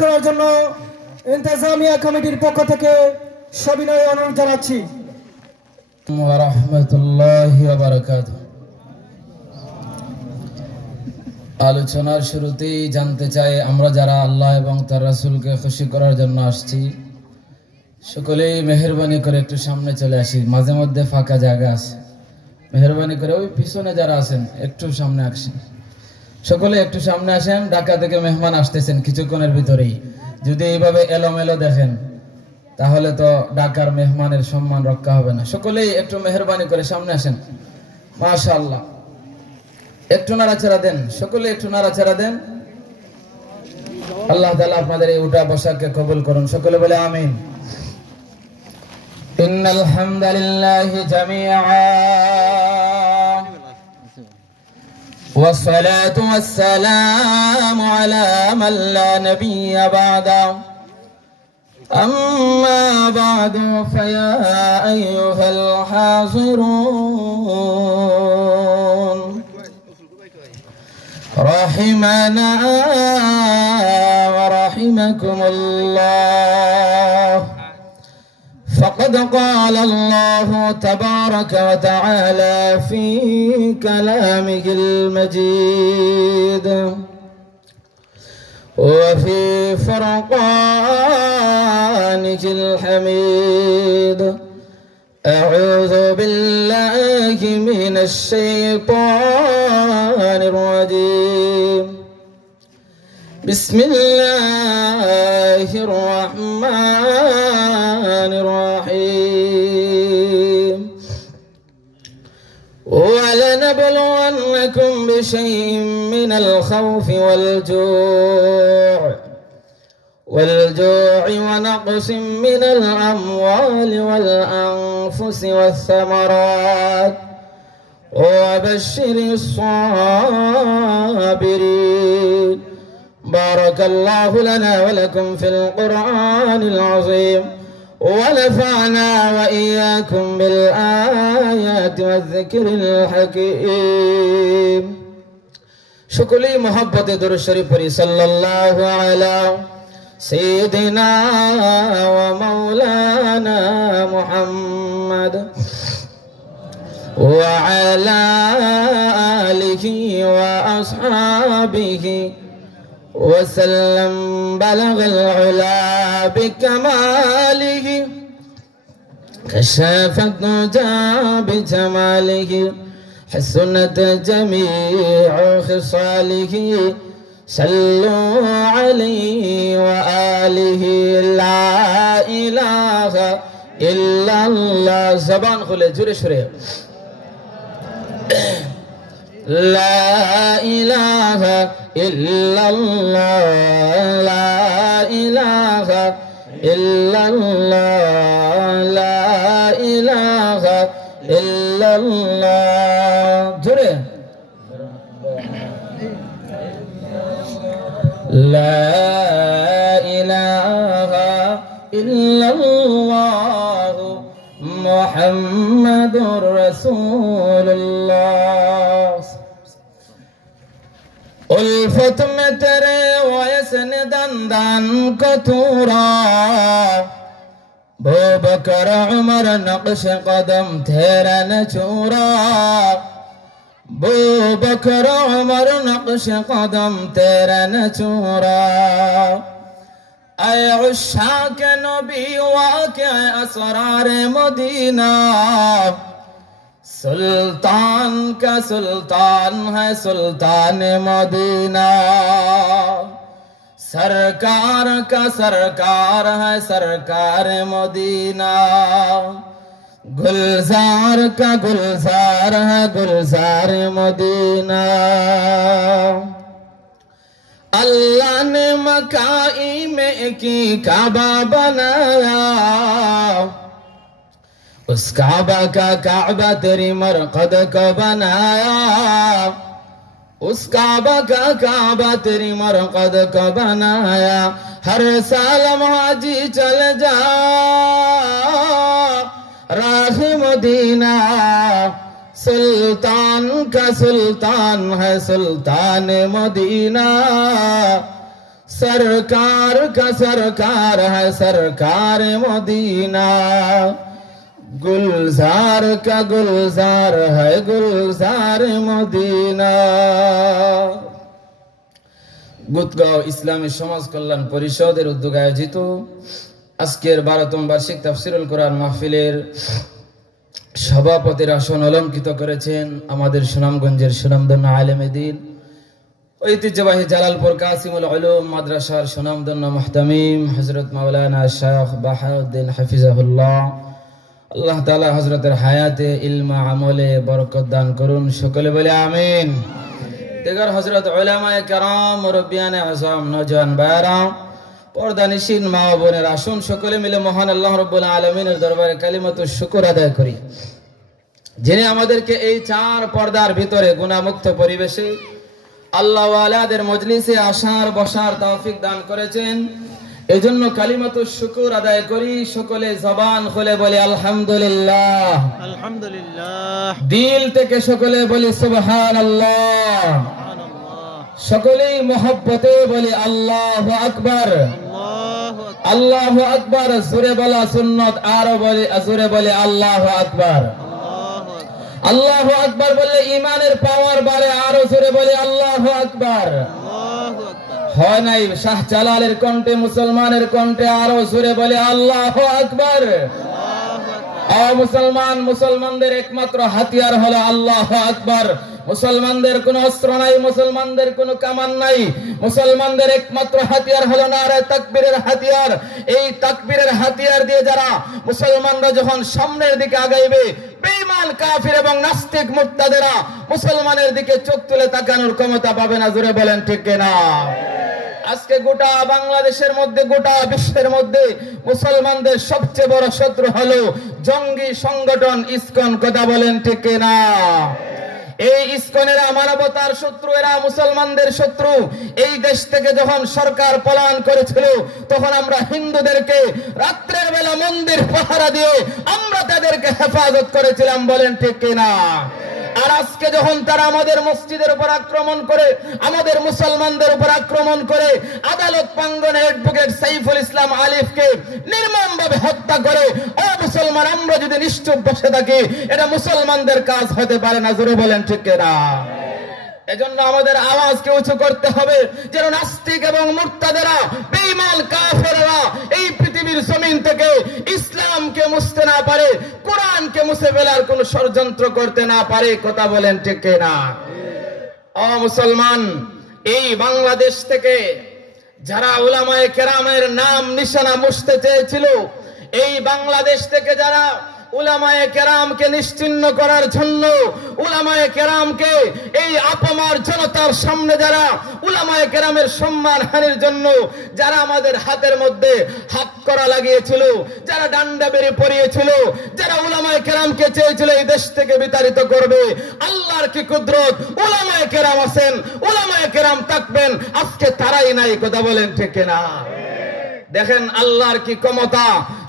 করার জন্য ইন্তেজামিয়া কমিটির পক্ষ থেকে সবিনয় অনুরোধ জানাচ্ছি। ওয়া রাহমাতুল্লাহি ওয়া বারাকাতুহু। আলোচনার শুরুতেই জানতে চাই, আমরা যারা আল্লাহ এবং তার রাসূলকে খুশি করার জন্য আসছি, সকলেই মেহেরবানি করে একটু সামনে চলে আসি। মাঝে মধ্যে ফাঁকা জায়গা আছে, মেহেরবানি করে ওই পিছনে যারা আছেন একটু সামনে আসেন। সকলে একটু সামনে আসেন। ঢাকা থেকে মেহমান আসতেছেন কিছুক্ষণের ভিতরেই। যদি এইভাবে এলোমেলো দেখেন তাহলে তো ঢাকার মেহমানের সম্মান রক্ষা হবে না। সকলেই একটু মেহেরবানি করে সামনে আসেন। মাশাআল্লাহ, একটু নাড়াচাড়া দেন, সকলে একটু নাড়াচাড়া দেন। আল্লাহ তাআলা আপনাদের এই উঠা বসাকে কবুল করুন। সকলে বলে আমিন। ইন্নাল হামদালিল্লাহি জামিআ والصلاة والسلام على من لا نبي بعده أما بعد فيا أيها الحاضرون رحمنا ورحمكم الله، فقد قال الله تبارك وتعالى في كلامه المجيد وفي فرقانه الحميد: أعوذ بالله من الشيطان الرجيم، بسم الله الرحمن الرحيم. ولنبلونكم بشيء من الخوف والجوع ونقص من الأموال والأنفس والثمرات وبشر الصابرين. بارك الله لنا ولكم في القرآن العظيم، ونفعنا وإياكم بالآيات والذكر الحكيم. شكري محبة درود الشريف صلى الله على سيدنا ومولانا محمد وعلى آله وأصحابه وسلم. بلغ العلا بكماله، كشف الدجى بجماله، حسنت جميع خصاله. صلوا عليه وآله. لا إله إلا الله. زبان خله جوري شوري. لا إله إلا الله، لا إله إلا الله، لا إله إلا الله. جوري. لا إله إلا الله محمد رسول الله. उल्फत में तेरे वयसन दंदान को तूरा, बो बकर उमर नक्श कदम तेरा न चूरा, बो बकर उमर नक्श कदम तेरा न चूरा. ऐ उशाक नबी वाक़े असरार मदीना, सुल्तान का सुल्तान है सुल्तान मदीना, सरकार का सरकार है सरकार मदीना, गुलजार का गुलजार है गुलजार मदीना. अल्लाह ने मकाई में की काबा बनाया, उस काबा का काबा तेरी मरकद को बनाया, उस काबा का काबा तेरी मरकद को बनाया. हर साल हाजी चल जा राह मदीना, सुल्तान का सुल्तान है सुल्तान मदीना, सरकार का सरकार है सरकार मदीना, गुलजार का गुलजार है गुलजार मदीना। গুতগাঁও ইসলামী সমাজ কল্যাণ পরিষদের উদ্যোগে আয়োজিত আজকের 12তম বার্ষিক তাফসীরুল কোরআন মাহফিলের সভাপতির আসন অলঙ্কিত করেছেন আমাদের সুনামগঞ্জের সুনামধন্য আলেমে দ্বীন ঐতিহ্যবাহী জালালপুর কাসিমুল উলুম মাদ্রাসার সুনামধন্য মুহতামিম হযরত মাওলানা শাইখ বাহাউদ্দিন হাফিজাহুল্লাহ। আল্লাহ তাআলা হযরতের হায়াতে ইলম আমলে বরকত দান করুন, সকলে বলে আমিন। দিগার হযরত উলামায়ে কেরাম, মুরব্বিয়ানে আযম, নওজওয়ান ভাইরা, পর্দানিশীন মা ও বোনের, আসুন সকলে মিলে মহান আল্লাহ রাব্বুল আলামিনের দরবারে কালিমাতুশ শুকর আদায় করি, যিনি আমাদেরকে এই চার পর্দার ভিতরে গুনাহমুক্ত পরিবেশে আল্লাহ ওয়ালাদের মজলিসে আসার বসার তৌফিক দান করেছেন। এজন্য কালিমাতুশ শুকর আদায় করি, সকলে জবান খুলে বলি আলহামদুলিল্লাহ, আলহামদুলিল্লাহ। দিল থেকে সকলে বলি সুবহানাল্লাহ, সকলেই মহব্বতে বলি আল্লাহু আকবার, আল্লাহু আকবার। জোরে বলা সুন্নাত, আরো বলি জোরে বলি আল্লাহু আকবার। আল্লাহু আকবার বললে ঈমানের পাওয়ার বাড়ে, আরো জোরে বলি আল্লাহু আকবার। হয় নাই শাহ জালালের কণ্ঠে, মুসলমানের কণ্ঠে, আরো জোরে বলে আল্লাহু আকবার। মুসলমান, মুসলমানদের একমাত্র হাতিয়ার হলো আল্লাহু আকবার। মুসলমানদের কোন অস্ত্র নাই, মুসলমানদের কোন কামান নাই, মুসলমানদের একমাত্র হাতিয়ার হলো নারে তাকবীরের হাতিয়ার। এই তাকবীরের হাতিয়ার দিয়ে যারা মুসলমানরা যখন সামনের দিকে আগাইবে, বেঈমান কাফির এবং নাস্তিক মুরতাদেরা মুসলমানের দিকে চোখ তুলে তাকানোর ক্ষমতা পাবে না। জোরে বলেন ঠিক কিনা? আজকে গোটা বাংলাদেশের মধ্যে, গোটা বিশ্বের মধ্যে মুসলমানদের সবচেয়ে বড় শত্রু হলো জঙ্গি সংগঠন ইসকন। কথা বলেন ঠিক কিনা? এই ইসকনেরা মানবতার শত্রু, এরা মুসলমানদের শত্রু। এই দেশ থেকে যখন সরকার পলায়ন করেছিল, তখন আমরা হিন্দুদেরকে রাত্রের বেলা মন্দির পাহারা দিয়ে আমরা তাদেরকে হেফাজত করেছিলাম। বলেন ঠিক কিনা? আর আজকে যখন তারা আমাদের মসজিদের উপর আক্রমণ করে, আমাদের মুসলমানদের উপর আক্রমণ করে, আদালত প্রাঙ্গণে অ্যাডভোকেট সাইফুল ইসলাম আলিফকে নির্মমভাবে হত্যা করে, ও মুসলমান, আমরা যদি নিশ্চুপ বসে থাকি, এটা মুসলমানদের কাজ হতে পারে না। জোরে বলেন ঠিক কিনা? এজন্য আমাদের আওয়াজকে উঁচু করতে হবে, যেন নাস্তিক এবং মুরতাদেরা, বেঈমান কাফেররা এই পৃথিবীর জমিন থেকে ইসলামকে মুছতে না পারে, কোরআনকে মুছে ফেলার কোন ষড়যন্ত্র করতে না পারে। কথা বলেন ঠিক কিনা? ও মুসলমান, এই বাংলাদেশ থেকে যারা উলামায়ে কেরামের নাম নিশানা মুছতে চেয়েছিল, এই বাংলাদেশ থেকে যারা উলামায়ে কেরামকে নিশ্চিহ্ন করার জন্য, উলামায়ে কেরামকে এই আপামার জনতার সামনে যারা উলামায়ে কেরামের সম্মান হানির জন্য যারা আমাদের হাতের মধ্যে হাত করা লাগিয়েছিল, যারা ডান্ডা বেরি পরিয়েছিল, যারা উলামায়ে কেরামকে চেয়েছিল এই দেশ থেকে বিতাড়িত করবে, আল্লাহর কি কুদরত! উলামায়ে কেরাম আছেন, উলামায়ে কেরাম থাকবেন, আজকে তারাই নাই। কথা বলেন ঠিক কিনা? দেখেন আল্লাহর কি ক্ষমতা,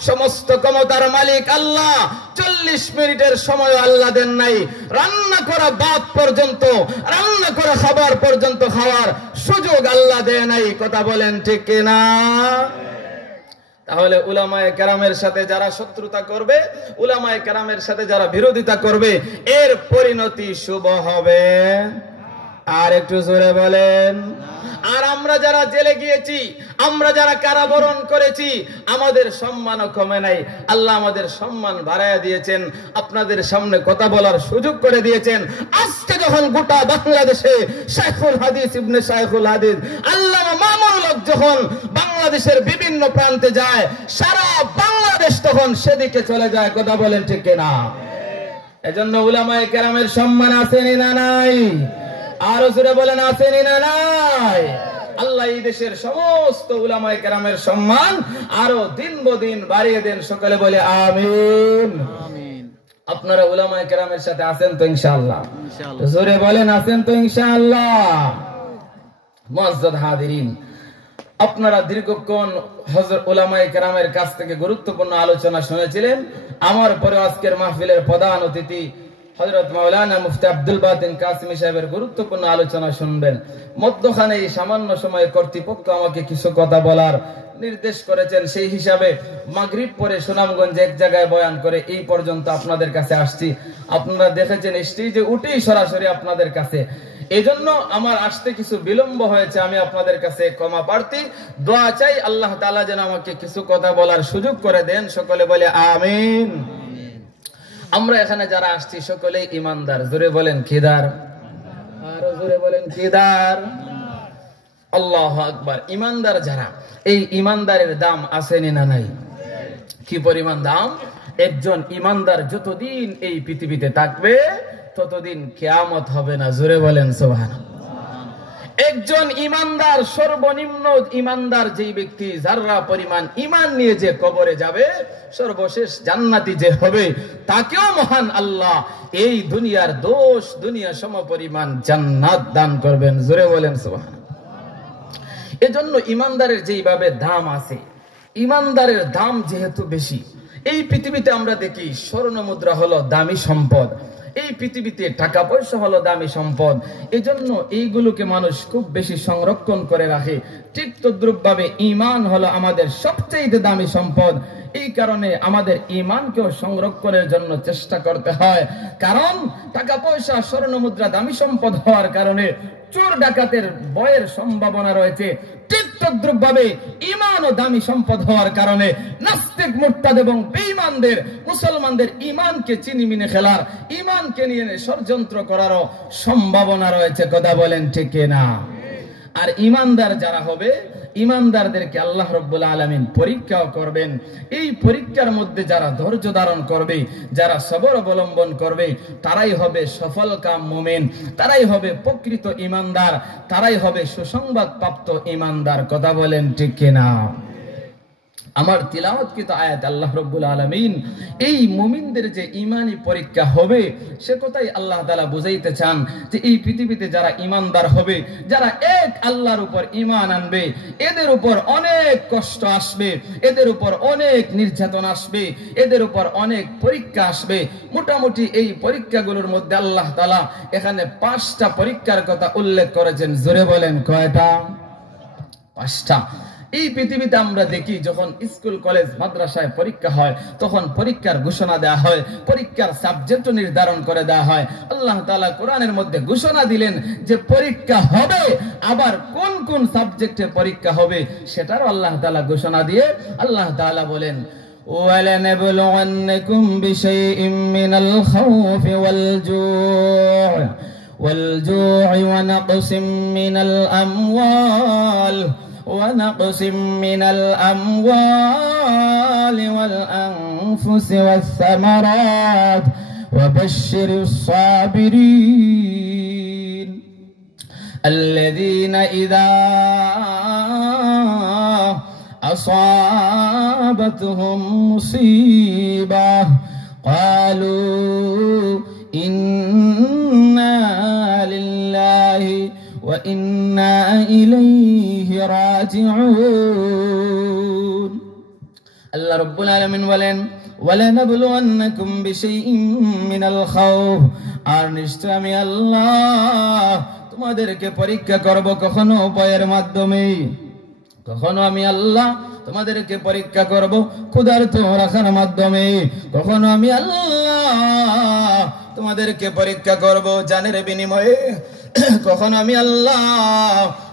সমস্ত ক্ষমতার মালিক আল্লাহ। 40 মিনিটের সময় আল্লাহ দেন নাই, রান্না করা ভাত পর্যন্ত, রান্না করা খাবার পর্যন্ত খাওয়ার সুযোগ আল্লাহ দেয় নাই। কথা বলেন ঠিক কিনা? তাহলে উলামায়ে কেরামের সাথে যারা শত্রুতা করবে, উলামায়ে কেরামের সাথে যারা বিরোধিতা করবে, এর পরিণতি শুভ হবে। আর একটু জোরে বলেন। আর আমরা যারা জেলে গিয়েছি, আমরা যারা কারাবরণ করেছি, আমাদের সম্মানও কমে নাই। আল্লাহ আমাদের সম্মান বাড়ায়া দিয়েছেন, আপনাদের সামনে কথা বলার সুযোগ করে দিয়েছেন। আজকে যখন গোটা বাংলাদেশে শাইখুল হাদিস ইবনে শাইখুল হাদিস আল্লামা মামুনুল হক যখন বাংলাদেশের বিভিন্ন প্রান্তে যায়, সারা বাংলাদেশ তখন সেদিকে চলে যায়। কথা বলেন ঠিক কিনা? এজন্য উলামায়ে কেরামের সম্মান আছেনি না নাই? আরো জোরে বলেন আছেনি না নাই? আল্লাহ এই দেশের সমস্ত উলামায়ে কেরামের সম্মান আরো দিন বদিন বাড়িয়ে দেন। সকলে বলে আমিন। আপনারা উলামায়ে কেরামের সাথে আছেন তো ইনশাআল্লাহ? জোরে বলেন আছেন তো ইনশাআল্লাহ? মুআজ্জাদ হাজিরিন, আপনারা দীর্ঘক্ষণ হযরত উলামায়ে কেরামের কাছ থেকে গুরুত্বপূর্ণ আলোচনা শুনেছিলেন। আমার পরে আজকের মাহফিলের প্রধান অতিথি হযরত মাওলানা মুফতি আব্দুল বাতিন কাসিমি সাহেবের গুরুত্বপূর্ণ আলোচনা শুনবেন। মধ্যখানে এই সামান্য সময়ে কর্তৃপক্ষ আমাকে কিছু কথা বলার নির্দেশ করেছেন, সেই হিসাবে মাগরিব পরে সুনামগঞ্জে এক জায়গায় বয়ান করে এই পর্যন্ত আপনাদের কাছে আসছি। আপনারা দেখেছেন স্টেজে উঠেই সরাসরি আপনাদের কাছে, এজন্য আমার আসতে কিছু বিলম্ব হয়েছে। আমি আপনাদের কাছে ক্ষমা প্রার্থী, দোয়া চাই আল্লাহ তাআলা যেন আমাকে কিছু কথা বলার সুযোগ করে দেন। সকলে বলে আমিন। আমরা এখানে যারা আসছি সকলেই ইমানদার, জোরে বলেন কিদার, আরো জোরে বলেন কিদার। আল্লাহু আকবার। ইমানদার যারা, এই ইমানদারের দাম আসেনি না নাই? কি পরিমাণ দাম! একজন ইমানদার যতদিন এই পৃথিবীতে থাকবে ততদিন কিয়ামত হবে না, জোরে বলেন সুবহানাল্লাহ। একজন ইমানদার, সর্বনিম্ন ইমানদার যেই ব্যক্তি যারা পরিমাণ ইমান নিয়ে যে কবরে যাবে, সর্বশেষ জান্নাতি যে হবে, তাকেও মহান আল্লাহ এই দুনিয়ার দোষ দুনিয়া সম পরিমাণ জান্নাত দান করবেন, জোরে বলেন সুবহানাল্লাহ। এজন্য ইমানদারের যেইভাবে দাম আছে, ইমানদারের দাম যেহেতু বেশি, এই পৃথিবীতে আমরা দেখি স্বর্ণ মুদ্রা হলো দামি সম্পদ, এই পৃথিবীতে টাকা পয়সা হলো দামি সম্পদ, এজন্য এইগুলোকে মানুষ খুব বেশি সংরক্ষণ করে রাখে। ঠিক তদ্রুপ ভাবে ঈমান হলো আমাদের সবচেয়ে দামি সম্পদ। এই কারণে আমাদের ঈমানকেও সংরক্ষণের জন্য চেষ্টা করতে হয়। কারণ টাকা পয়সা স্বর্ণ মুদ্রা দামি সম্পদ হওয়ার কারণে চোর ডাকাতের ভয়ের সম্ভাবনা রয়েছে। ঠিক তদ্রুপ ভাবে ঈমান ও দামি সম্পদ হওয়ার কারণে নাস্তিক, মুরতাদ এবং বেঈমানদের, মুসলমানদের ঈমানকে চিনিমিনে খেলার, ঈমানকে নিয়ে ষড়যন্ত্র করারও সম্ভাবনা রয়েছে। কথা বলেন ঠিক কিনা? আর ঈমানদার যারা হবে, ঈমানদারদেরকে আল্লাহ রাব্বুল আলামিন পরীক্ষাও করবেন। এই পরীক্ষার মধ্যে যারা ধৈর্য ধারণ করবে, যারা সবর অবলম্বন করবে, তারাই হবে সফলকাম মুমিন, তারাই হবে প্রকৃত ঈমানদার, তারাই হবে সুসংবাদ প্রাপ্ত ঈমানদার। কথা বলেন ঠিক কিনা? আমার তিলাওয়াতকৃত আয়াত আল্লাহ রাব্বুল আলামিন এই মুমিনদের যে ঈমানি পরীক্ষা হবে সে কথাই আল্লাহ তাআলা বুঝাইতে চান যে এই পৃথিবীতে যারা ঈমানদার হবে, যারা এক আল্লাহর উপর ঈমান আনবে, এদের উপর অনেক কষ্ট আসবে, এদের উপর অনেক নির্যাতন আসবে, এদের উপর অনেক পরীক্ষা আসবে। মোটামুটি এই পরীক্ষাগুলোর মধ্যে আল্লাহ তাআলা এখানে 5টা পরীক্ষার কথা উল্লেখ করেছেন। জোরে বলেন কয়টা? 5টা। এই পৃথিবীতে আমরা দেখি যখন স্কুল কলেজ মাদ্রাসায় পরীক্ষা হয় তখন পরীক্ষার ঘোষণা দেওয়া হয়, পরীক্ষার সাবজেক্ট নির্ধারণ করে দেওয়া হয়। আল্লাহ তাআলা কোরআনের মধ্যে ঘোষণা দিলেন যে পরীক্ষা হবে, আবার কোন কোন সাবজেক্টে পরীক্ষা হবে সেটারও আল্লাহ তাআলা ঘোষণা দিয়ে আল্লাহ তাআলা বলেন وَلَنَبْلُوَنَّكُمْ بِشَيْءٍ مِّنَ الْخَوْفِ وَالْجُوعِ وَنَقْصٍ مِّنَ الْأَمْوَالِ وَالْأَنفُسِ وَالثَّمَرَاتِ وَبَشِّرِ الصَّابِرِينَ الَّذِينَ إِذَا أَصَابَتْهُم مُّصِيبَةٌ قَالُوا إِنَّا لِلَّهِ وَإِنَّا إِلَيْهِ راجعون। আল্লাহ রাব্বুল আলামিন বলেন ওয়ালানাবলুওয়ান্নাকুম বিশাইইম মিনাল খাউফ, আর নিশ্চয় আমি আল্লাহ তোমাদেরকে পরীক্ষা করব কখনো ভয়ের মাধ্যমে, কখনো আমি আল্লাহ তোমাদেরকে পরীক্ষা করব ক্ষুধার্ত রাখার মাধ্যমে, কখনো আমি আল্লাহ তোমাদেরকে পরীক্ষা করব জানের বিনিময়ে, কখনো আমি আল্লাহ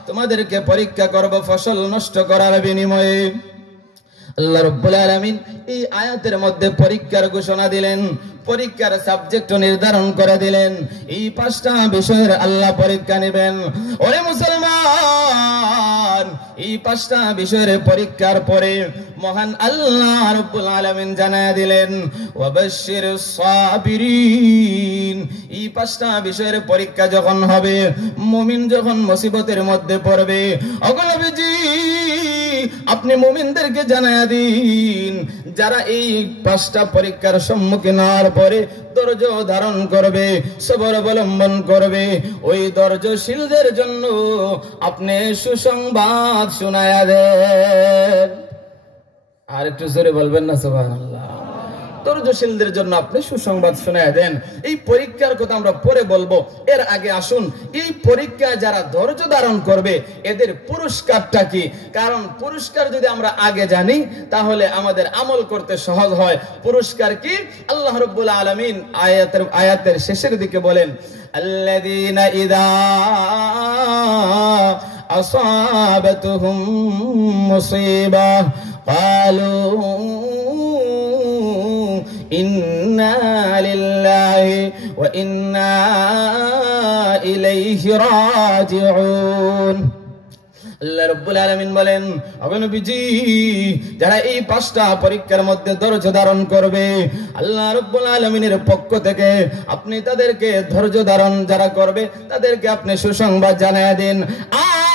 তোমাদেরকে পরীক্ষা করব ফসল নষ্ট করার বিনিময়ে। আল্লাহ রাব্বুল আলামিন এই আয়াতের মধ্যে পরীক্ষার ঘোষণা দিলেন, পরীক্ষার সাবজেক্ট নির্ধারণ করে দিলেন। এই 5টা বিষয়ের আল্লাহ পরীক্ষা নেবেন। ওরে মুসলমান, এই 5টা বিষয়ের পরীক্ষার পরে মহান আল্লাহ রাব্বুল আলামিন জানায়া দিলেন ওয়াবাশশিরিস সাবিরিন। এই 5টা বিষয়ের পরীক্ষা যখন হবে, মুমিন যখন মুসিবতের মধ্যে পড়বে, ওগো নবীজি আপনি মুমিনদেরকে জানায়া দিন যারা এই 5টা পরীক্ষার সম্মুখীন হওয়ার পরে ধৈর্য ধারণ করবে, সবর অবলম্বন করবে, ওই ধৈর্যশীলদের জন্য আপনি সুসংবাদ শোনায়া দেন। আর একটু জোরে বলবেন না সুবহানাল্লাহ। ধৈর্যশীলদের জন্য আপনি সুসংবাদ শোনায় দেন। এই পরীক্ষার কথা আমরা পরে বলবো, এর আগে আসুন এই পরীক্ষা যারা ধৈর্য ধারণ করবে এদের পুরস্কারটা কি। কারণ পুরস্কার যদি আমরা আগে জানি তাহলে আমাদের আমল করতে সহজ হয়। পুরস্কার কি? আল্লাহ রাব্বুল আলামিন আয়াতের শেষের দিকে বলেন, আল্লাযীনা ইযা আসাবাতুহুম মুসিবাহ ক্বালু ইন্না লিল্লাহি ওয়া ইন্না ইলাইহি রাজিউন। আল্লাহ রাব্বুল আলামিন বলেন, ওগো নবীজি, যারা এই 5টা পরীক্ষার মধ্যে ধৈর্য ধারণ করবে, আল্লাহ রাব্বুল আলামিনের পক্ষ থেকে আপনি তাদেরকে ধৈর্য ধারণ যারা করবে তাদেরকে আপনি সুসংবাদ জানায় দিন।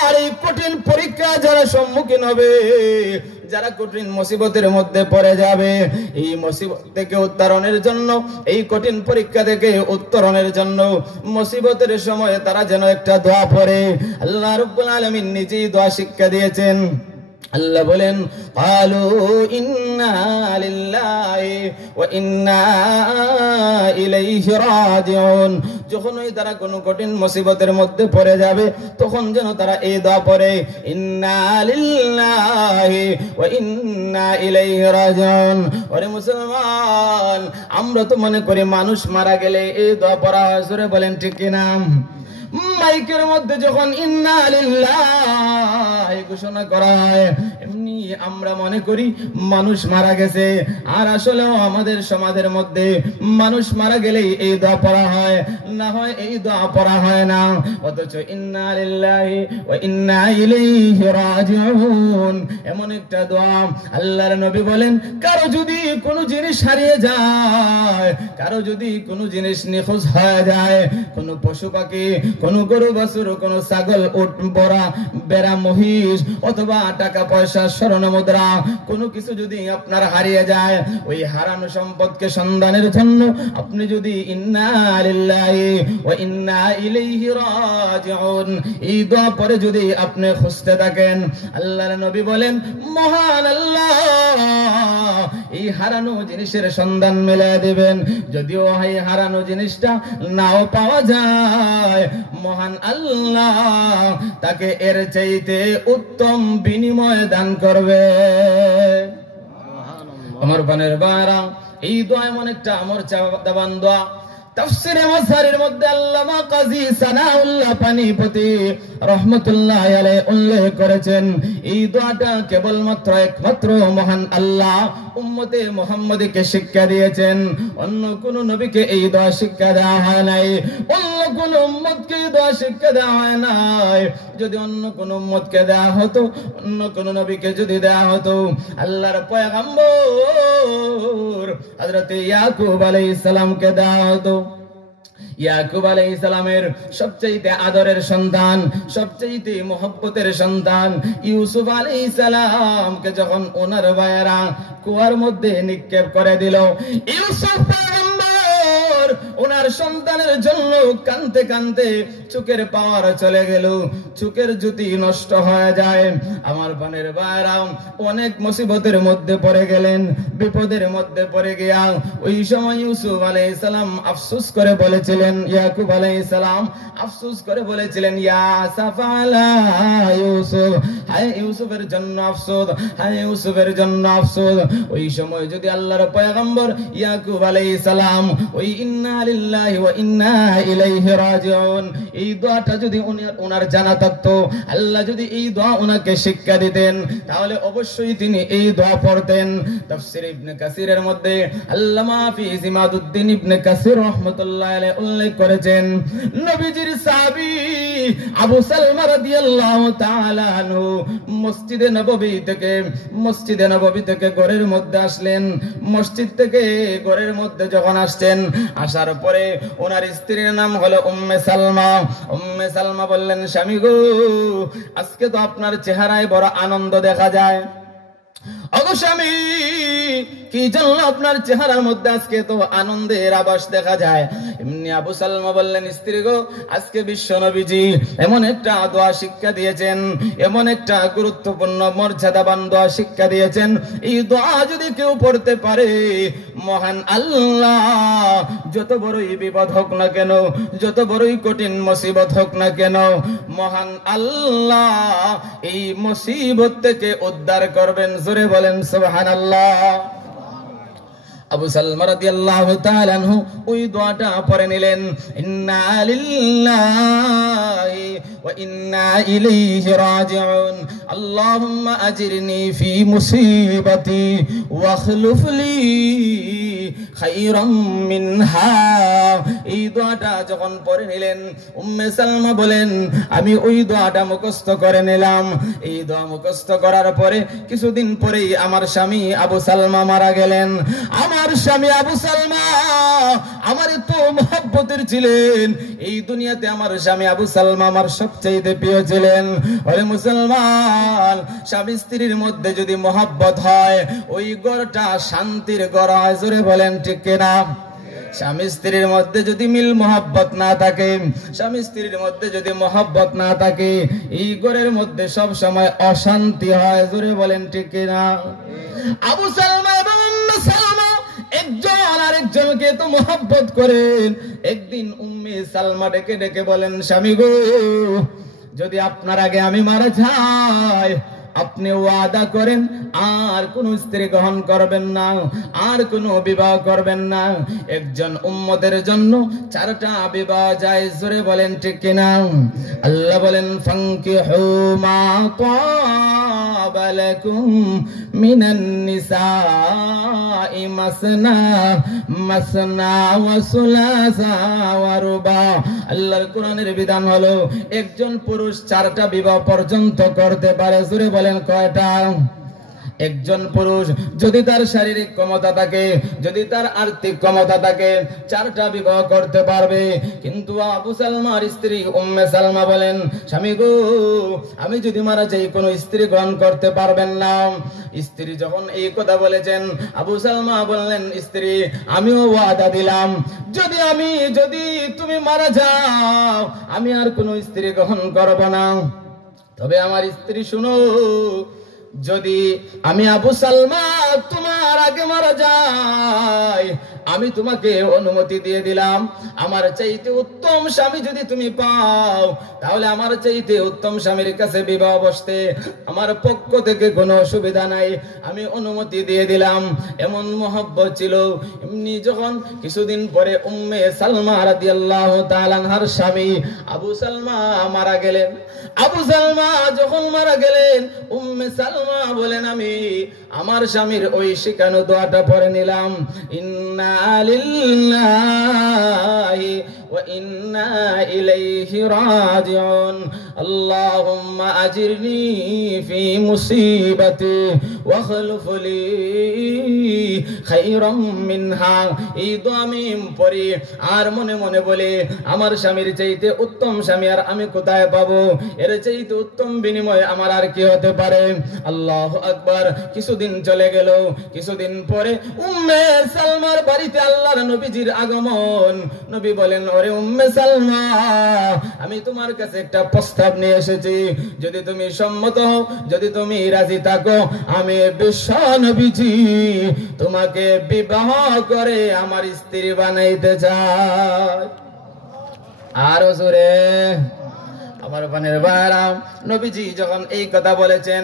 আর এই কঠিন পরীক্ষা যারা সম্মুখীন হবে, যারা কঠিন মুসিবতের মধ্যে পড়ে যাবে, এই মুসিবত থেকে উত্তরণের জন্য, এই কঠিন পরীক্ষা থেকে উত্তরণের জন্য মুসিবতের সময় তারা যেন একটা দোয়া পড়ে। আল্লাহ রাব্বুল আলামিন নিজেই দোয়া শিক্ষা দিয়েছেন। আল্লাহ বলেন, ক্বালু ইন্না লিল্লাহি ওয়া ইন্না ইলাইহি রাজিউন। যখনই তারা কোনো কঠিন মুসিবতের মধ্যে পড়ে যাবে তখন যেন তারা এই দোয়া পড়ে, ইন্না লিল্লাহি ওয়া ইন্না ইলাইহি রাজিউন। ওরে মুসলমান, আমরা তো মনে করি মানুষ মারা গেলে এই দোয়া পড়া হয়, জোরে বলেন ঠিক কি না? মাইকের মধ্যে যখন ইন্না লিল্লাহি ঘোষণা করা হয়, এমনি আমরা মনে করি মানুষ মারা গেছে। আর আসলে আমাদের সমাজের মধ্যে মানুষ মারা গেলেই এই দোয়া পড়া হয়, না হয় এই দোয়া পড়া হয় না। অথচ ইন্না লিল্লাহি ওয়া ইন্না ইলাইহি রাজিউন এমন একটা দোয়া। আল্লাহর নবী বলেন, কারো যদি কোনো জিনিস হারিয়ে যায়, কারো যদি কোনো জিনিস নিখোঁজ হয়ে যায়, কোনো পশু পাখি, কোনো গরু বাছুর, কোনো ছাগল, উট, বড়া, বেড়া, মহিষ অথবা টাকা পয়সা, স্বর্ণ মুদ্রা, কোনো কিছু যদি আপনার হারিয়ে যায়, ওই হারানো সম্পদকে সন্ধানের জন্য আপনি যদি ইন্না লিল্লাহি ওয়া ইন্না ইলাইহি রাজিউন এই দোয়া পরে যদি আপনি খুঁজতে থাকেন, আল্লাহর নবী বলেন, মহান আল্লাহ এই হারানো জিনিসের সন্ধান মিলিয়ে দিবেন। যদিও এই হারানো জিনিসটা নাও পাওয়া যায়, মহান আল্লাহ তাকে এর চাইতে উত্তম বিনিময় দান করবে। আমার বানের বারা, এই দোয়া এমন একটা আমর চাওয়ান দোয়া। তাফসীরে মাসারির মধ্যে আল্লামা কাজী সানাউল্লাহ পানিপতি রাহমাতুল্লাহি আলাইহি উল্লেখ করেছেন, এই দোয়াটা কেবলমাত্র একমাত্র মহান আল্লাহ উম্মতে মুহাম্মাদীকে শিক্ষা দিয়েছেন। অন্য কোন নবীকে এই দোয়া শিক্ষা দেওয়া হয় নাই, অন্য কোন উম্মতকে এই দোয়া শিক্ষা দেওয়া হয় নাই। যদি অন্য কোন উম্মতকে দেওয়া হতো, অন্য কোন নবীকে যদি দেওয়া হতো, আল্লাহর পয়গম্বর হযরত ইয়াকুব আলাইহিস সালামকে দেওয়া হতো। ইয়াকুব আলাইহিস সালামের সবচেয়ে আদরের সন্তান, সবচেয়ে মহব্বতের সন্তান ইউসুফ আলাইহিস সালামকে যখন ওনার ভাইয়েরা কুয়ার মধ্যে নিক্ষেপ করে দিল, ইউসুফ পয়গম্বর ওনার সন্তানের জন্য কাঁদতে কাঁদতে চোখের পাওয়ার চলে গেল, চোখের জ্যোতি নষ্ট হয়ে যায়। আমার বানের ভাইয়েরা অনেক মুসিবতের মধ্যে পড়ে গেলেন, বিপদের মধ্যে পড়ে গিয়া ওই সময় ইউসুফ আলাইহিস সালাম আফসোস করে বলেছিলেন, ইয়াকুব আলাইহিস সালাম আফসোস করে বলেছিলেন, ইয়া সাফালা ইউসুফ, হায় ইউসুফের জন্য আফসোস, হায় ইউসুফের জন্য আফসোস। ওই সময় যদি আল্লাহর পয়গম্বর ইয়াকুব আলাইহিস সালাম ওই ইন্না লিল্লাহি ওয়া ইন্না ইলাইহি রাজিউন এই দোয়াটা যদি ওনার জানা থাকতো, আল্লাহ যদি এই দোয়া ওনাকে শিক্ষা দিতেন, তাহলে অবশ্যই তিনি এই দোয়া পড়তেন। তাফসীর ইবনে কাসিরের মধ্যে আল্লামা হাফিজ ইমাদউদ্দিন ইবনে কাসির রাহমাতুল্লাহি আলাইহি উল্লেখ করেছেন, নবীজির সাহাবী আবু সালমা রাদিয়াল্লাহু তাআলা আনহু মসজিদে নববী থেকে ঘরের মধ্যে আসলেন। মসজিদ থেকে ঘরের মধ্যে যখন আসছেন, আসার পরে ওনার স্ত্রীর নাম হলো উম্মে সালমা। উম্মে সালমা বললেন, স্বামী গো, আজকে তো আপনার চেহারায় বড় আনন্দ দেখা যায়। ওগো স্বামী, কি জন্য আপনার চেহারার মধ্যে আজকে তো আনন্দের আভাস দেখা যায়? এমনি আবু সালমা বললেন, স্ত্রী গো, আজকে বিশ্ব নবীজি এমন একটা দোয়া শিক্ষা দিয়েছেন, এমন একটা গুরুত্বপূর্ণ মর্যাদাবান দোয়া শিক্ষা দিয়েছেন, এই দোয়া যদি কেউ পড়তে পারে মহান আল্লাহ যত বড়ই বিপদ হোক না কেন, যত বড়ই কঠিন মুসিবত হোক না কেন, মহান আল্লাহ এই মুসিবত থেকে উদ্ধার করবেন। জোরে বলেন সুবহানাল্লাহ। আবু সালমা রাদিয়াল্লাহু তাআলা আনহু ওই দোয়াটা পড়ে নিলেন, ইন্না লিল্লাহি ওয়া ইন্না ইলাইহি রাজিউন, আল্লাহুম্মা আজিরনি ফি মুসিবাতি ওয়া খলুফ লি খায়রাম মিনহা। এই দোয়াটা যখন পড়ে নিলেন, উম্মে সালমা বলেন আমি ওই দোয়াটা মুখস্থ করে নিলাম। এই দোয়া মুখস্থ করার পরে কিছুদিন পরেই আমার স্বামী আবু সালমা মারা গেলেন। আমার স্বামী আবু সালমা আমার এত মহব্বতের ছিলেন, এই দুনিয়াতে আমার স্বামী আবু সালমা আমার সবচেয়ে প্রিয় ছিলেন। ওরে মুসলমান, স্বামী স্ত্রীর মধ্যে যদি মহব্বত হয় ওই ঘরটা শান্তির ঘর হয়। জোরে বলেন ঠিক কিনা? স্বামী স্ত্রীর মধ্যে যদি মিল মহব্বত না থাকে, স্বামী স্ত্রীর মধ্যে যদি মহব্বত না থাকে, এই ঘরের মধ্যে সব সময় অশান্তি হয়। জোরে বলেন ঠিক কিনা? আবু সালমা এবং উম্মে সালমা একজন আরেকজনকে তো মহব্বত করেন। একদিন উম্মে সালমা ডেকে ডেকে বলেন, স্বামী গো, যদি আপনার আগে আমি মারা যাই আপনি ওয়াদা করেন আর কোন স্ত্রী গ্রহণ করবেন না, আর কোন বিবাহ করবেন না। একজন উম্মতের জন্য 4টা বিবাহ যায়। জোরে বলেন ঠিক কিনা? আল্লাহ বলেন, ফানকিহু মা তাবা লাকুম মিনান নিসাই মাসনা মাসনা ওয়া সুলাসা ওয়া রুবা। আল্লাহর কোরআনের বিধান হলো একজন পুরুষ 4টা বিবাহ পর্যন্ত করতে পারে। জোরে বলেন কয়টা? একজন পুরুষ যদি তার শারীরিক ক্ষমতা থাকে, যদি তার আর্থিক ক্ষমতা থাকে, 4টা বিবাহ করতে পারবে। কিন্তু আবু সালমার স্ত্রী উম্মে সালমা বলেন, স্বামী গো, আমি যদি মারা যাই কোন স্ত্রী গ্রহণ করতে পারবেন না। স্ত্রী যখন এই কথা বলেছেন, আবু সালমা বললেন, স্ত্রী আমিও ওয়াদা দিলাম, যদি তুমি মারা যাও আমি আর কোন স্ত্রী গ্রহণ করব না। তবে আমার স্ত্রী শুনো, যদি আমি আবু সালমা তোমার আগে মারা যাই আমি তোমাকে অনুমতি দিয়ে দিলাম, আমার চাইতে উত্তম স্বামী যদি তুমি পাও তাহলে আমার চাইতে উত্তম স্বামীর কাছে বিবাহ বসতে আমার পক্ষ থেকে কোনো অসুবিধা নাই, আমি অনুমতি দিয়ে দিলাম। এমন মহব্বত ছিল। এমনি যখন কিছুদিন পরে উম্মে সালমা রাদিয়াল্লাহু তাআলা আনহার স্বামী আবু সালমা মারা গেলেন। আবু সালমা যখন মারা গেলেন, উম্মে সালমা বলেন আমি আমার স্বামীর ওই শিখানো দোয়াটা পড়ে নিলাম, ইন্না লিল্লাহি ওয়া ইন্না ইলাইহি রাজিউন, আল্লাহুম্মা আজিরনি ফি মুসিবাতি ওয়া খলুফ লি খায়রাম মিনহা। এই দোয়া আমি পড়ি আর মনে মনে বলে, আমার স্বামীর চাইতে উত্তম স্বামী আর আমি কোথায় পাবো? এর চাইতে উত্তম বিনিময় আমার আর কি হতে পারে? আল্লাহু আকবার। কিছুদিন চলে গেল। কিছুদিন পরে উম্মে সালমার বাড়িতে আল্লাহর নবীজির আগমন। নবী বলেন, ওরে উম্মে সালমা, আমি তোমার কাছে একটা প্রস্তাব নিয়ে এসেছি, যদি তুমি সম্মত হও, যদি তুমি রাজি থাকো, আমি বিশ্ব নবীজি তোমাকে বিবাহ করে আমার স্ত্রী বানাইতে চাই। আরো জোরে আমার বানের বারাম। নবীজি যখন এই কথা বলেছেন,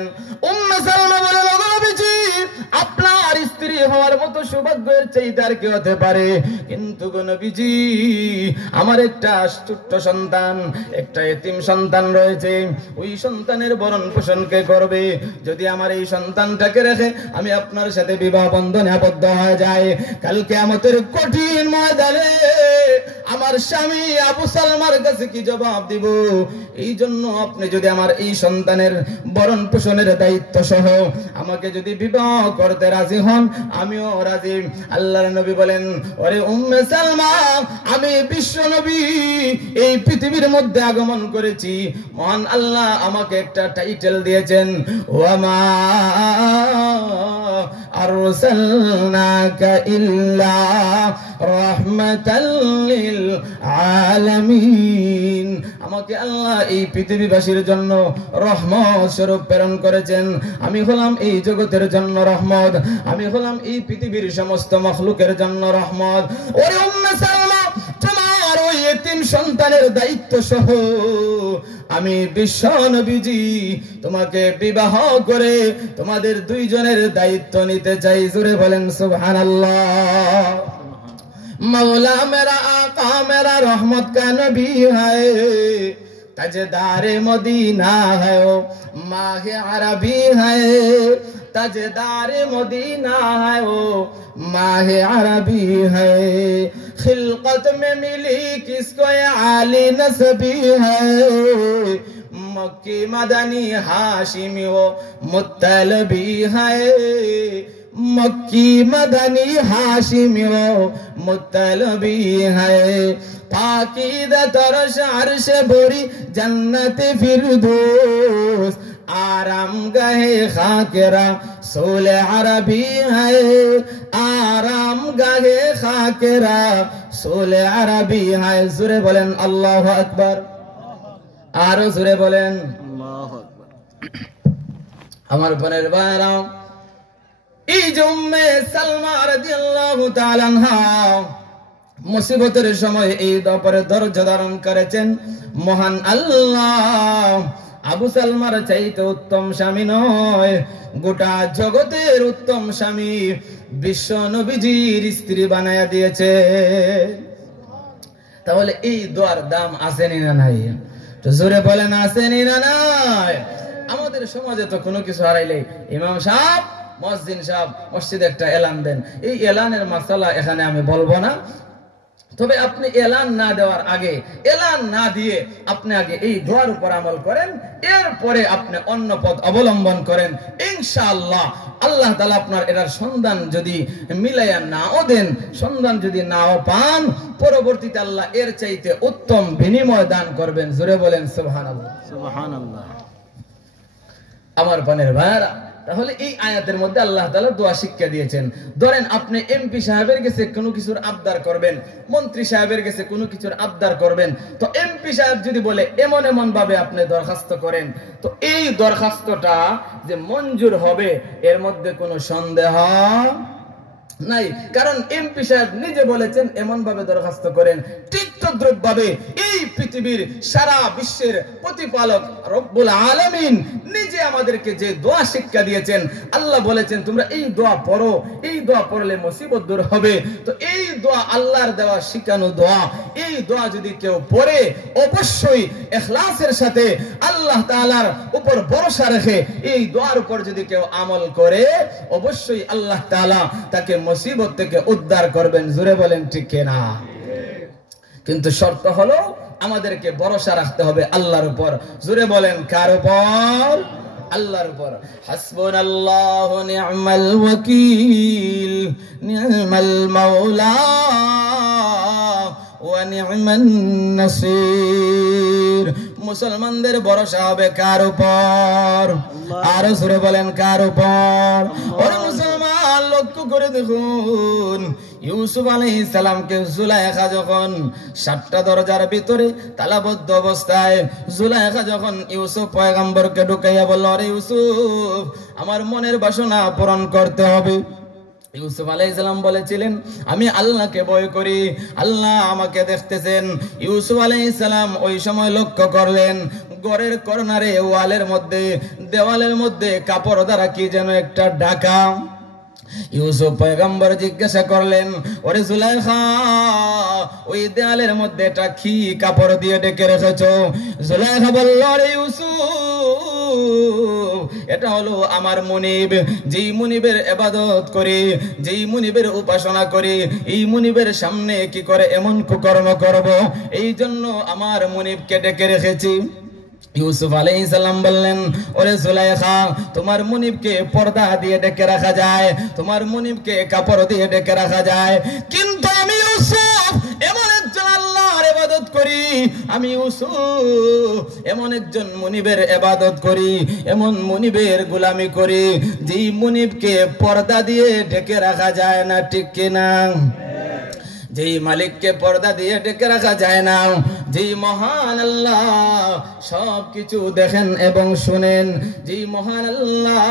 উম্মে সালমা বলেন, ওগো নবীজি, আপনার স্ত্রী হওয়ার মতো সৌভাগ্যের চাইতে আর কি হতে পারে? কিন্তু গো নবীজি, আমার একটা ছোট্ট সন্তান, একটা এতিম সন্তান রয়েছে, ওই সন্তানের ভরণ পোষণ কে করবে? যদি আমার এই সন্তানটাকে রেখে আমি আপনার সাথে বিবাহ বন্ধনে আবদ্ধ হয়ে যায়, কাল কিয়ামতের কঠিন ময়দানে আমার স্বামী আবু সালমার কাছে কি জবাব দিব? এই জন্য আপনি যদি আমার এই সন্তানের ভরণ পোষণের দায়িত্ব সহ আমাকে যদি বিবাহ করতে রাজি হন, আমিও রাজি। আল্লাহর নবী বলেন, ওরে উম্মে সালমা, আমি বিশ্ব নবী এই পৃথিবীর মধ্যে আগমন করেছি, মহান আল্লাহ আমাকে একটা টাইটেল দিয়েছেন, ওয়ামা আরসালনাকা ইল্লা রাহমাতাল লিল আলামিন। আমাকে আল্লাহ এই পৃথিবীবাসীর জন্য রহমত স্বরূপ প্রেরণ করেছেন। আমি হলাম এই জগতের জন্য রহমত, আমি হলাম এই পৃথিবীর সমস্ত মখলুকের জন্য রহমত। ওরে উম্মে সালমা, তোমার ওই এতিম সন্তানের দায়িত্ব সহ আমি বিশ্ব নবীজি তোমাকে বিবাহ করে তোমাদের দুইজনের দায়িত্ব নিতে চাই। জোরে বলেন সুবহানাল্লাহ। मौला मेरा आका मेरा रहमत का नबी है, ताजदारे मदीना है, ओ माहे अरबी है, ताजदारे मदीना है, ओ माहे अरबी है। खिलकत में मिली किसको ये आली नसबी है, मक्की मदनी हाशिमी वो मुत्तलबी है, मक्की मदनी हाशिमी वो मुत्तलबी है। पाकीदा तरश अर्श बोरी जन्नत फिरदौस, आराम गहे खाकेरा सोले अरबी है, आराम गहे खाकेरा सोले अरबी है। सुरे बोलें अल्लाह अकबर, आरो सुरे बोलें আল্লাহু আকবার। আমার বোনের ভাইরা, এই যে উম্মে সালমা রাদিয়াল্লাহু তাআলা আনহা মুসিবতের সময় এই দরবারে ধৈর্য ধারণ করেছেন মহান আল্লাহ আবু সালমার চাইতে উত্তম স্বামী নয়, গোটা জগতের উত্তম স্বামী বিশ্ব নবীজির স্ত্রী বানায়া দিয়েছে। তাহলে এই দোয়ার দাম আসেনি না নাই? তো জোরে বলেন আসেনি না নাই? আমাদের সমাজে তো কোনো কিছু হারাইলে ইমাম সাহেব মসজিদ সাহেব মসজিদে একটা এলান দেন। এই এলানের মাসালা এখানে আমি বলবো না, তবে আপনি এলান না দেওয়ার আগে, এলান না দিয়ে আপনি আগে এই দোয়ার উপর আমল করেন, এরপরে আপনি অন্য পথ অবলম্বন করেন, ইনশাআল্লাহ আল্লাহ তাআলা আপনার এটার সন্ধান যদি মিলাইয়া নাও দেন, সন্ধান যদি নাও পান, পরবর্তীতে আল্লাহ এর চাইতে উত্তম বিনিময় দান করবেন। জোরে বলেন সুবহানাল্লাহ। সুবহানাল্লাহ। আমার পানের ভাইরা, তাহলে এই আয়াতের মধ্যে আল্লাহ তাআলা দোয়া শিক্ষা দিয়েছেন। ধরেন আপনি এমপি সাহেবের কাছে কোনো কিছুর আবদার করবেন, মন্ত্রী সাহেবের কাছে কোনো কিছুর আবদার করবেন, তো এমপি সাহেব যদি বলে এমন এমন ভাবে আপনি দরখাস্ত করেন, তো এই দরখাস্তটা যে মঞ্জুর হবে এর মধ্যে কোনো সন্দেহ নাই, কারণ এমপি সাহেব নিজে বলেছেন এমন ভাবে দরখাস্ত করেন। ঠিক তদ্রুপ ভাবে এই পৃথিবীর সারা বিশ্বের প্রতিপালক রব্বুল আলামিন নিজে আমাদেরকে যে দোয়া শিক্ষা দিয়েছেন, আল্লাহ বলেছেন তোমরা এই দোয়া পড়ো, এই দোয়া পড়লে মুসিবত দূর হবে। তো এই দোয়া আল্লাহর দেওয়া শিখানো দোয়া, এই দোয়া যদি কেউ পড়ে অবশ্যই ইখলাসের সাথে আল্লাহ তাআলার উপর ভরসা রেখে এই দোয়ার উপর যদি কেউ আমল করে, অবশ্যই আল্লাহ তাআলা তাকে মুসিবত থেকে উদ্ধার করবেন। জোরে বলেন ঠিক কিনা? কিন্তু শর্ত হলো আমাদেরকে ভরসা রাখতে হবে আল্লাহর উপর। জোরে বলেন কার উপর? আল্লাহর উপর। হাসবুনাল্লাহু নি'মাল ওয়াকিল, নি'মাল মাওলা ওয়া নি'মান নাসির। মুসলমানদের ভরসা হবে কার উপর? আর জোরে বলেন কার উপর? ওরে মুসলমান, লক্ষ্য করে দেখুন, ইউসুফ আলাইহিস সালামকে জুলাইখা যখন ৭টা দরজার ভিতরে তালাবদ্ধ অবস্থায় জুলাইখা যখন ইউসুফ পয়গম্বরকে ঢুকাইয়া বলল, আরে ইউসুফ, আমার মনের বাসনা পূরণ করতে হবে। ইউসুফ আলাইহিস সালাম বলেছিলেন, আমি আল্লাহকে ভয় করি, আল্লাহ আমাকে দেখতেছেন। ইউসুফ আলাইহিস সালাম ওই সময় লক্ষ্য করলেন ঘরের কর্নারে ওয়ালের মধ্যে, দেওয়ালের মধ্যে কাপড় দ্বারা কি যেন একটা ঢাকা। ইউসুফ পয়গম্বর জিজ্ঞাসা করলেন, ওরে জুলাইখা, ওই দেওয়ালের মধ্যে এটা কি কাপড় দিয়ে ঢেকে রেখেছো? জুলাইখা বলল, আরে ইউসুফ, এটা হলো আমার মুনিব, যেই মুনিবের ইবাদত করি, যেই মুনিবের উপাসনা করি, এই মুনিবের সামনে কি করে এমন কুকর্ম করব, এই জন্য আমার মুনিবকে ডেকে রেখেছি। ইউসুফ আলাইহিস সালাম বললেন, ওরে জুলাইখা, তোমার মুনিবকে পর্দা দিয়ে ঢেকে রাখা যায়, তোমার মুনিবকে কাপড় দিয়ে ঢেকে রাখা যায়, কিন্তু আমি ইউসুফ এমন একজন আল্লাহর ইবাদত করি, আমি ইউসুফ এমন একজন মুনিবের ইবাদত করি, এমন মুনিবের গোলামি করি, যেই মুনিবকে পর্দা দিয়ে ঢেকে রাখা যায় না। ঠিক কিনা? যেই মালিককে পর্দা দিয়ে ঢেকে রাখা যায় না, যেই মহান আল্লাহ সবকিছু দেখেন এবং শুনেন, যেই মহান আল্লাহ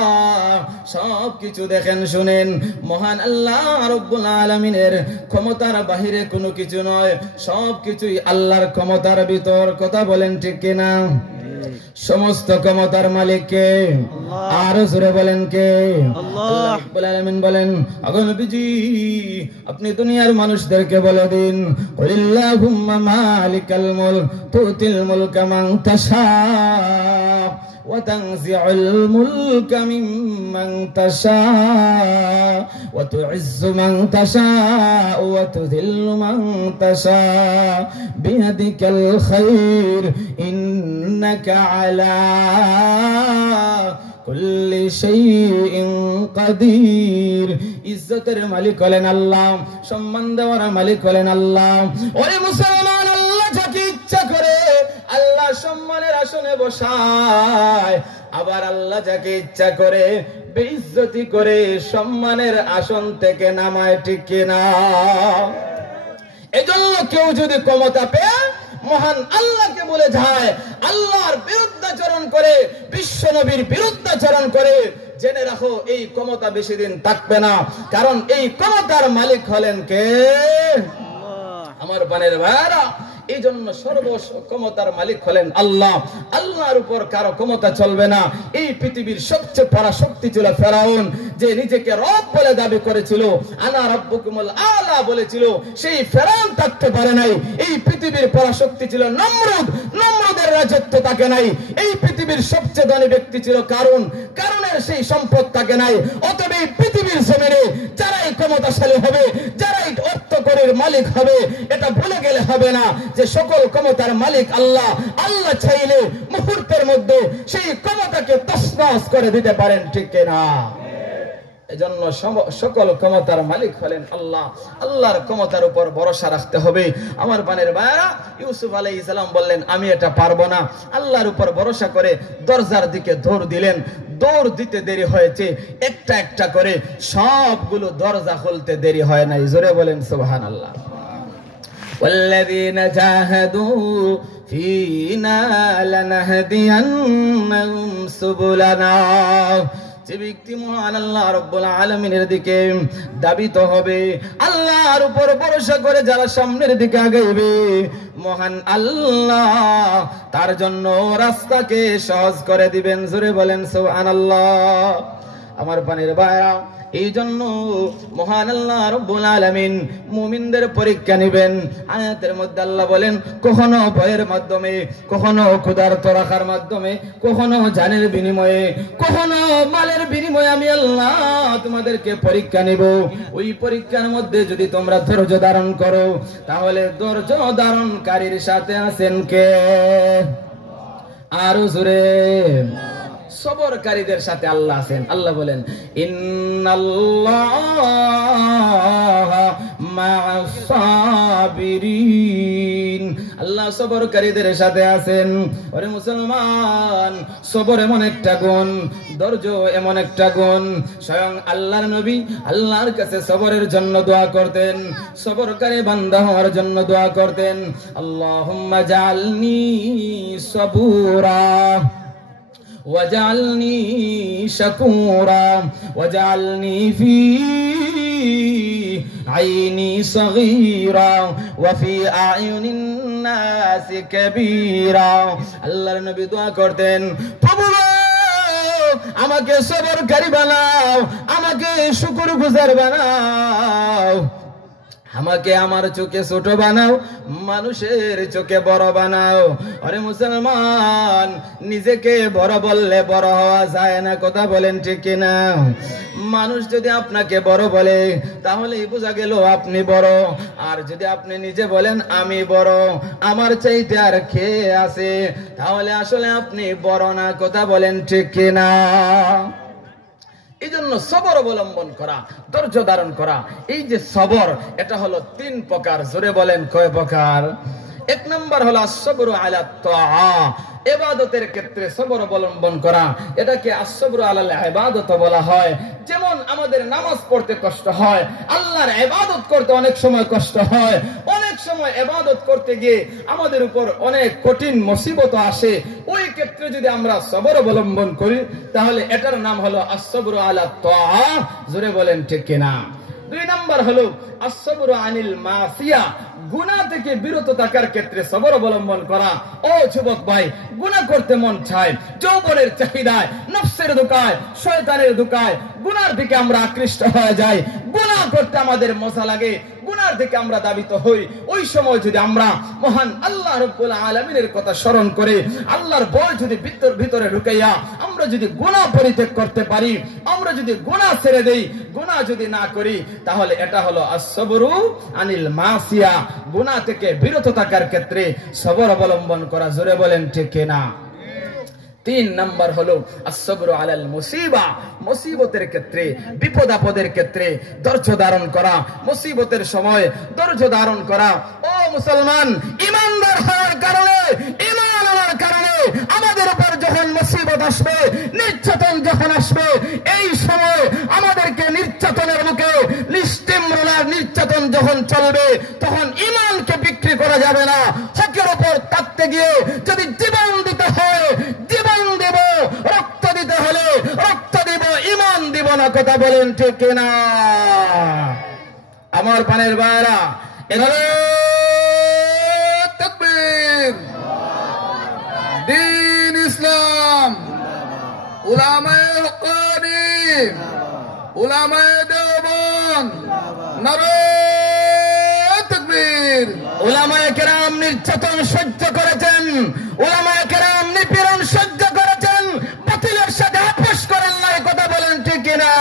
সবকিছু দেখেন শুনেন, মহান আল্লাহ রব্বুল আলামিনের ক্ষমতার বাহিরে কোনো কিছু নয়, সবকিছুই আল্লাহর ক্ষমতার ভিতর। কথা বলেন ঠিক কিনা? সমস্ত ক্ষমতার মালিক কে? আরো জোরে বলেন কে? আল্লাহ রাব্বুল আলামিন বলেন, আগো নবীজি আপনি দুনিয়ার মানুষদেরকে বলে দিন, কুলিল্লাহুম্মা মালিকাল মুলক তুতিল মুলকা মান তাশা ওয়া তানজিউল মুলকা মিম্মান তাশা ওয়া তুইজ্জু মান তাশা ওয়া তুযিল্লু মান তাশা বিয়াদিকাল খায়র ইন্নাকা আলা কুল্লি শাইইন কাদির। ইজ্জতের মালিক হলেন আল্লাহ, সম্মান দেওয়ার মালিক হলেন আল্লাহ। ওরে মুসলমান, আল্লাহ যাকে ইচ্ছা করে আল্লাহ সম্মানের আসনে বসায়, আবার আল্লাহ যাকে ইচ্ছা করে বেইজ্জতি করে সম্মানের আসন থেকে নামায়। ঠিক কিনা? এজন্য কেউ যদি ক্ষমতা পেয়ে মহান আল্লাহকে বলে যায়, আল্লাহর বিরুদ্ধাচরণ করে, বিশ্ব নবীর বিরুদ্ধাচরণ করে, জেনে রাখো এই ক্ষমতা বেশি দিন থাকবে না। কারণ এই ক্ষমতার মালিক হলেন কে? আমার বানের ভাইরা, এই জন্য সর্বক্ষমতার মালিক হলেন আল্লাহ। আল্লাহর উপর কারো ক্ষমতা চলবে না। এই পৃথিবীর সবচেয়ে পরাশক্তি ছিল ফেরাউন, যে নিজেকে রব বলে দাবি করেছিল, আনা রাব্বুকুমুল আলা বলেছিল, সেই ফেরাউন থাকতে পারে নাই। এই পৃথিবীর পরাশক্তি ছিল নমরুদ, নমরুদের রাজত্ব তাকে নাই। এই পৃথিবীর সবচেয়ে ধনী ব্যক্তি ছিল কারুন, কারুনের সেই সম্পদ তাকে নাই। অতএব এই পৃথিবীর জমিনে যারাই ক্ষমতাশালী হবে, যারাই অর্থকরের মালিক হবে, এটা ভুলে গেলে হবে না যে সকল ক্ষমতার মালিক আল্লাহ। আল্লাহ চাইলে মুহূর্তের মধ্যে সেই ক্ষমতাকে তছনছ করে দিতে পারেন। ঠিক কিনা? এজন্য সকল ক্ষমতার মালিক হলেন আল্লাহ। আল্লাহর ক্ষমতার উপর ভরসা রাখতে হবে। আমার বানের ভাইরা, ইউসুফ আলাইহিস সালাম বললেন আমি এটা পারবো না। আল্লাহর উপর ভরসা করে দরজার দিকে দৌড় দিলেন। দৌড় দিতে দেরি হয়েছে, একটা একটা করে সবগুলো দরজা খুলতে দেরি হয় নাই। জোরে বলেন সুবহানাল্লাহ। والذين جاهدوا فينا لنهدينهم سبلنا। যে ব্যক্তি মহান আল্লাহ রাব্বুল আলামিনের দিকে দাবিত হবে, আল্লাহর উপর ভরসা করে যারা সামনের দিকে আগাইবে, মহান আল্লাহ তার জন্য রাস্তাকে সহজ করে দিবেন। জোরে বলেন সুবহানাল্লাহ। আমার পানির ভাইরা, এই জন্য মহান আল্লাহ রাব্বুল আলামিন মুমিনদের পরীক্ষা নেবেন। আয়াতের মধ্যে আল্লাহ বলেন, কখনো ভয়ের মাধ্যমে, কখনো ক্ষুধার্ত রাখার মাধ্যমে, কখনো জানের বিনিময়ে, কখনো মালের বিনিময়ে আমি আল্লাহ তোমাদেরকে পরীক্ষা নেব। ওই পরীক্ষার মধ্যে যদি তোমরা ধৈর্য ধারণ করো, তাহলে ধৈর্য ধারণকারীর সাথে আছেন কে? আরো জোরে। সবরকারীদের সাথে আল্লাহ আছেন। আল্লাহ বলেন, ইন্নাল্লাহা মা'আস সাবিরিন। আল্লাহ সবরকারীদের সাথে আছেন। ওরে মুসলমান, সবর এমন একটা গুণ, ধৈর্য এমন একটা গুণ। স্বয়ং আল্লাহর নবী আল্লাহর কাছে সবরের জন্য দোয়া করতেন, সবরকারী বান্দা হওয়ার জন্য দোয়া করতেন। আল্লাহুম্মা জাআলনি সাবুরা وجعلني شكورا وجعلني في عيني صغيرا وفي أعين الناس كبيرا। আল্লাহর নবী দোয়া করতেন, প্রভু আমাকে সবরকারী বানাও, আমাকে শুকরগুজার বানাও, আমাকে আমার চোখে ছোট বানাও, মানুষের চোখে বড় বানাও। আরে মুসলমান, নিজেকে বড় বললে বড় হওয়া যায় না। কথা বলেন ঠিক কিনা? মানুষ যদি আপনাকে বড় বলে, তাহলেই বোঝা গেল আপনি বড়। আর যদি আপনি নিজে বলেন আমি বড়, আমার চাইতে আর কে আছে, তাহলে আসলে আপনি বড় না। কথা বলেন ঠিক কিনা? এই জন্য সবর অবলম্বন করা, ধৈর্য ধারণ করা। এই যে সবর, এটা হলো 3 প্রকার। জোরে বলেন কয় প্রকার? এক নাম্বার হলো আসসাবরু আলা তাআ, ইবাদতের ক্ষেত্রে সবর অবলম্বন করা, এটাকে আসসাবরু আলাল ইবাদত বলা হয়। যেমন আমাদের নামাজ পড়তে কষ্ট হয়, আল্লাহর ইবাদত করতে অনেক সময় কষ্ট হয়, অনেক সময় ইবাদত করতে গিয়ে আমাদের উপর অনেক কঠিন মুসিবত আসে। ওই ক্ষেত্রে যদি আমরা সবর অবলম্বন করি তাহলে এটার নাম হলো আসসাবরু আলা তাআ। জোরে বলেন ঠিক কিনা? 2 নাম্বার হলো আসসাবরু আনিল মাসিয়া, গুনাহ থেকে বিরত থাকার ক্ষেত্রে সবর অবলম্বন করা। ও যুবক ভাই, গুনাহ করতে মন চায়, যৌবনের চাহিদায়, নফসের ধোঁকায়, শয়তানের ধোঁকায় গুনার দিকে আমরা আকৃষ্ট হয়ে যাই। গুনাহ করতে আমাদের মজা লাগে, গুনার দিকে আমরা দাবিত হই। ওই সময় যদি আমরা মহান আল্লাহ রাব্বুল আলামিনের কথা স্মরণ করে আল্লাহর ভয় যদি ভিতরে ঢুকাইয়া আমরা যদি গুনাহ পরিত্যাগ করতে পারি, আমরা যদি গুনাহ ছেড়ে দেই, গুনাহ যদি না করি, তাহলে এটা হলো আসসাবরু আনিল মাসিয়া, গুনাহ থেকে বিরত থাকার ক্ষেত্রে সবর অবলম্বন করা। জোরে বলেন ঠিক কিনা? 3 নাম্বার হলো আসসাবরু আলাল মুসিবা, মুসিবতের ক্ষেত্রে, বিপদ আপদের ক্ষেত্রে ধৈর্য ধারণ করা, মুসিবতের সময় ধৈর্য ধারণ করা। ও মুসলমান, ইমানদার হওয়ার কারণে, ঈমান আনার কারণে আমাদের উপর যখন মুসিবত আসবে, নির্যাতন যখন আসবে, এই সময় আমাদেরকে নির্যাতনের মুখে নিস্তেমরার নির্যাতন যখন চলবে, তখন ঈমানকে বিক্রি করা যাবে না। হকের উপর থাকতে গিয়ে যদি জীবন দিতে হয় জীবন দেব, রক্ত দিতে হলে রক্ত দিব, ঈমান দিব না। কথা বলেন ঠিক কিনা? আমার পানের ভাইরা, এখানে তাকবীর, দ্বীন ইসলাম, উলামায়ে হক্কানি, উলামায়ে দেওবন্দ, নারে তাকবীর। উলামায়ে কেরাম নির্যাতন সহ্য করেছেন, উলামায়ে কেরাম নিপীড়ন সহ্য করেছেন, বাতিলের সাথে আপোষ করেন নাই। কথা বলেন ঠিক কিনা?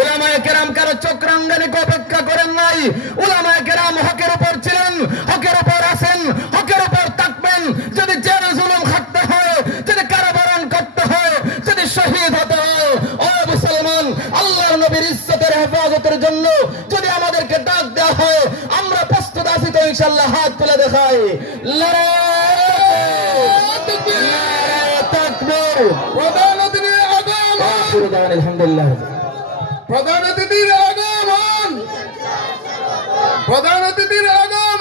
উলামায়ে কেরাম কারো চক্রাঙ্গনীকে অপেক্ষা করেন নাই। উলামায়ে কেরাম হকের উপর ছিলেন, হকের উপর আছেন, হকের উপর থাকবেন। যদি জেল জুলুম খাটতে হয়, যদি কারাবরণ করতে হয়, যদি শহীদ হতে হয়, ও মুসলমান, আল্লাহর নবীর ইজ্জতের হেফাজতের জন্য যদি আমাদেরকে ডাক দেওয়া হয়, আমরা প্রস্তুত আছি তো ইনশাআল্লাহ? হাত তুলে দেখাই। প্রধান অতিথির আগমন, আলহামদুলিল্লাহ। প্রধান অতিথির আগমন, প্রধান অতিথির আগমন।